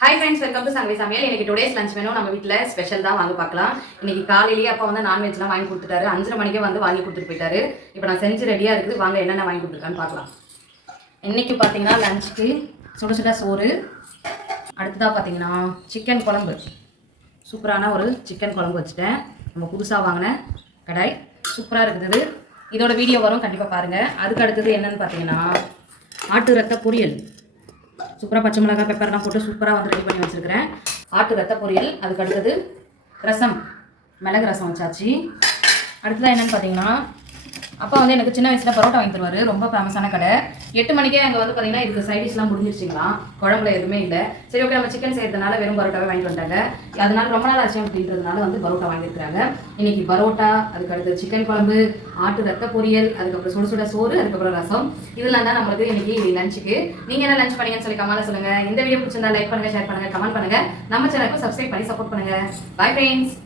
Hi friends, welcome to Sangavi சமையல். இன்னைக்கு today's lunch menu நம்ம வீட்டில் ஸ்பெஷல் தான் வாங்க பார்க்கலாம். இன்னைக்கு காலையிலேயே அப்பா வந்து நான்வெஜ்லாம் வாங்கி கொடுத்துட்டாரு. 5:30 மணிக்கே வந்து வாங்கி கொடுத்துட்டு போயிட்டாரு. இப்போ நான் செஞ்சு ரெடியாக இருக்குது. வாங்க என்னென்ன வாங்கி கொடுத்துருக்கான்னு பார்க்கலாம். இன்னைக்கு பார்த்தீங்கன்னா லஞ்சுக்கு சுட சுட சோறு, அடுத்ததாக பார்த்தீங்கன்னா சிக்கன் குழம்பு. சூப்பரான ஒரு சிக்கன் குழம்பு வச்சுட்டேன். நம்ம புதுசாக வாங்கின கடாய் சூப்பராக இருக்குது. இதோட வீடியோ வரும், கண்டிப்பாக பாருங்கள். அதுக்கு அடுத்தது என்னென்னு பார்த்தீங்கன்னா ஆட்டு ரத்த பொரியல். சூப்பராக பச்சை மிளகாய் பெப்பர்லாம் போட்டு சூப்பராக வந்து ரெடி பண்ணி வச்சுருக்கிறேன். ஆட்டு ரத்த பொரியல். அதுக்கு அடுத்தது ரசம், மிளகு ரசம் வச்சாச்சு. அடுத்ததான் என்னென்னு பார்த்தீங்கன்னா அப்பா வந்து எனக்கு சின்ன வயசில் பரோட்டா வாங்கி தருவார். ரொம்ப ஃபேமஸான கடை. 8 மணிக்கே அங்கே வந்து பார்த்தீங்கன்னா இதுக்கு சைடிஷ்லாம் முடிஞ்சிருச்சிங்களா, குழம்புல எதுவுமே இல்லை. சரி ஓகே, நம்ம சிக்கன் செய்யறதுனால வெறும் பரோட்டாவே வாங்கிட்டு வந்தாங்க. அதனால ரொம்ப நாள் ஆச்சு அப்படின்றதுனால வந்து பரோட்டா வாங்கியிருக்கிறாங்க. இன்னைக்கு பரோட்டா, அதுக்கு அடுத்து சிக்கன் குழம்பு, ஆட்டு ரத்த பொரியல், அதுக்கப்புறம் சுட சுட சோறு, அதுக்கப்புறம் ரசம். இதெல்லாம் தான் நம்மளுக்கு இன்னைக்கு லஞ்சுக்கு. நீங்கள் என்ன லஞ்ச் பண்ணீங்கன்னு சொல்லி கமெண்ட்ல சொல்லுங்கள். இந்த வீடியோ பிடிச்சிருந்தா லைக் பண்ணுங்கள், ஷேர் பண்ணுங்கள், கமெண்ட் பண்ணுங்கள். நம்ம சேனலுக்கு சப்ஸ்கிரைப் பண்ணி சப்போர்ட் பண்ணுங்கள். Bye friends.